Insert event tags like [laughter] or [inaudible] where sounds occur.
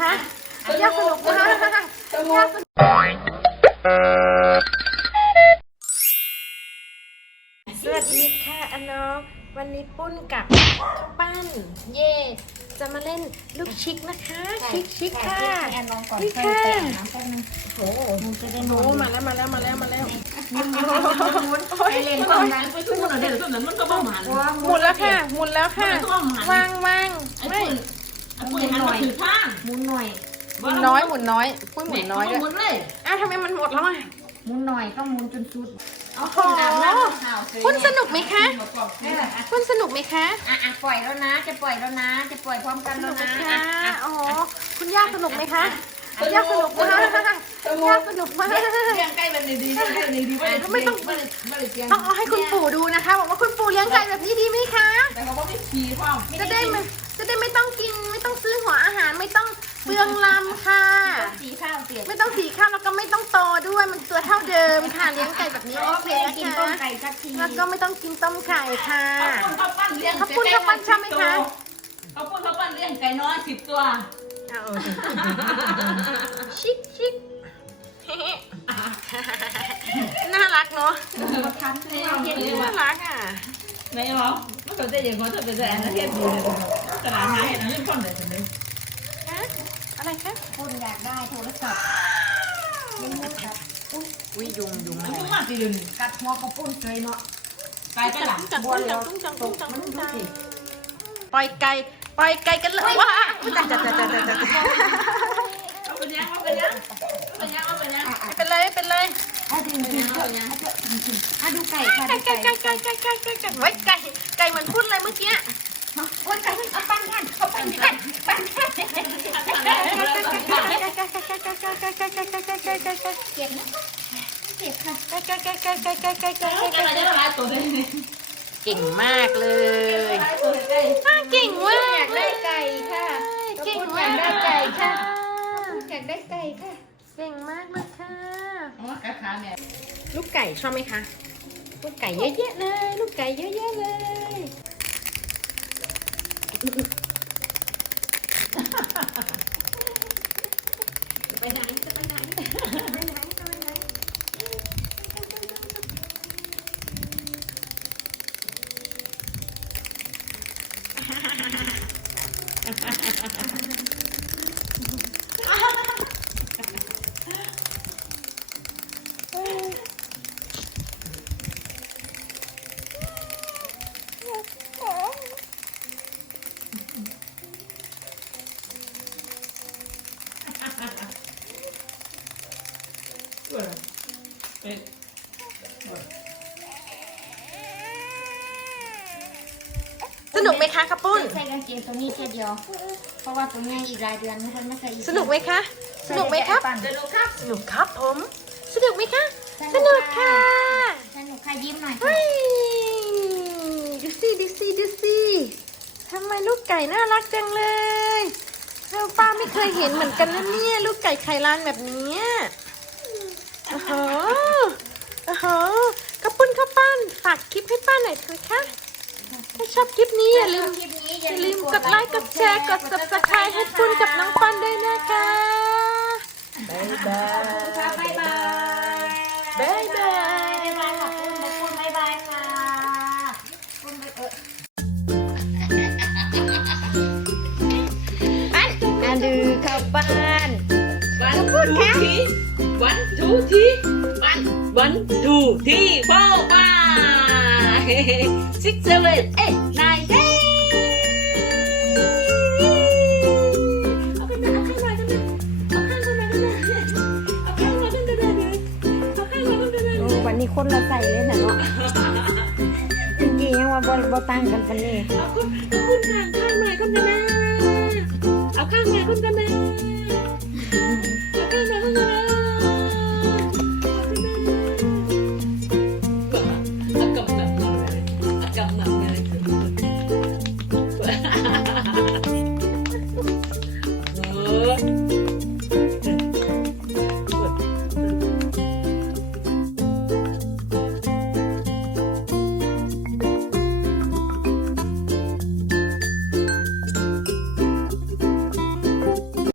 คะยากสนุกไหมคะยากสนุกสวัสดีค่ะอนน้อง วันนี้ปุ้นกับข้าวปั้น เย่จะมาเล่นลูกชิกนะคะ ชิกชิกค่ะแอนลองก่อนนี่ค่อยค่ะไปอาบน้ำแป๊บนึงโอ้โหมันจะได้นโอ้อนมาแล้วมาแล้วมาแล้วมาแล้วไปเล่นความนั้นไปทุกคนเดี๋ยวนั้นมันก็บ้าหมันหมุนแล้วค่ะหมุนแล้วค่ะวางวางไอ้ไม่ ปุ้ยไอ้ปุ้ยหันมาถือข้างหมุนหน่อยหมุนน้อยหมุนน้อยปุ้ยหมุนน้อยด้วยหมุนเลยอ้าวทำไมมันหมดแล้วอะหมุนหน่อยต้องหมุนจนสุดโอ้โหอาบน้ำข่าวซื้อคุณสนุกไหมคะนี่แหละอะคุณสนุกไหมคะอะอะปล่อยแล้วนะ จะปล่อยแล้วนะ จะปล่อยพร้อมกันสแล้วนุกไหมนะคะอะอะอ๋อคุณย่าสนุกไหมคะคุณย่าสนุกมากคุณย่าสนุกมากเลี้ยงไก่แบบนี้ดีเลี้ยงไก่แบบนี้ดีไม่ได้ไม่ได้ไม่ได้เลี้ยงต้องเอาให้คุณปู่ดูนะคะบอกว่าคุณปู่เลี้ยงไก่แบบนี้ดีไหมคะแต่เขาบอกไม่ขี่พ่อจะได้ไม่จ ต้องเปลืองลำค่ะ สีข้าวเปียกไม่ต้องสีข้าวแล้วก็ไม่ต้องโตด้วยมันตัวเท่าเดิมค่ะเลี้ยงไก่แบบนี้โอเคไปนะกินคะต้มไก่สักทีแล้วก็ไม่ต้องกินต้มไข่ค่ะเขาปั้นเลี้ยงเขาปั้นเขาปั้นเลี้ยงไก่น้อยสิบตัวเอาเออชิคชิคน่ารักเนาะเขาทำให้เราเห็นน่ารักอะไหนหรอไม่สนใจอย่างเขาเธอเป็นแต่อันนั้นเทียบดีเลยกระดาษหาเห็นอันนี้คนเดียวกันเลยฮะ อะไรคะคุณอยากได้โทรศัพท์ยังไม่กัดวิยุงยุงมันก็มาตีเดียวนี่กัดหัวกระปุ้นเลยเนาะไก่ไปหลังจังตุ้งจังตุ้งจังตุ้งจังตุ้งจังปล่อยไก่ปล่อยไก่กันเลยว้าจัดจัดจัดจัดจัดเอาไปยังเอาไปยังเอาไปยังเอาไปยังเป็นเลยเป็นเลยอะจริงจริงๆอะอะดูไก่ค่ะไก่ดูไก่ไก่ไก่ไก่ไก่ไก่ไก่ไก่ไว้ไก่ไก่เหมือนพูดอะไรเมื่อกี้โอ้ยไก่เอาปั้นกันเอาปั้นกันปั้นกัน เก็บนะเก็บค่ะอะไรจะหลายตัวเลยเก่งมากเลยหลายตัวเลยเก่งมาอยากกได้ไก่ค่ะเก่งอมายากกได้ไก่ค่ะอยากได้ไก่ค่ะ เก่งมากเลยค่ะอ๋อกระขาแม่ลูกไก่ชอบไหมคะ ลูกไก่เยอะแยะเลย ลูกไก่เยอะแยะเลย ไปไหนจะไปไห สนุกไหมคะกระปุ้น ใส่กางเกงตัวนี้แค่เดียว เพราะว่าตัวนี้อีกรายเดือนมันไม่ใส่อีกสนุกไหมคะ สนุกไหมครับเดี๋ยวดูครับ สนุกครับผม สนุกไหมคะ สนุกค่ะ สนุกค่ะยิ้มหน่อยค่ะเฮ้ยดูสิดูสิดูสิทำไมลูกไก่น่ารักจังเลยเราป้าไม่เคยเห็นเหมือนกันนะเนี่ย ลูกไก่ไข่ลานแบบนี้โอ้โหโอ้โหกระปุ้นข้าวปั้นฝากค ลิปให้ป้าหน่อยเถอะค่ะถ้าชอบคลิปนี้อย่าลืมอย่าลืมกดไลค์กดแชร์กด subscribe ให้ปุ้นกับน้องปันด้วยนะคะบ๊ายบายบ๊ายบายบ๊ายบายบ๊ายบายค่ะปุ้นปุ้นบ๊ายบายค่ะปุ้นบ๊ายเอออันดูข้าวปั้นวันทูทีวันทูทีวันวันทูทีพ่อป้า six seven eight nine ten เอาไปนะเอาข้างหน่อยกันนะเอาข้าน six seven eight nine ten วันนี้คนละใส่เลยนะเนาะจริงๆยังว่าบนบตั้งกันปนนี่เอาคุณคุณข้างข้างหน่อยคุณกันนะเอาข้างมาคุณกันนเอาข้างมาคุณกันน thank [laughs] you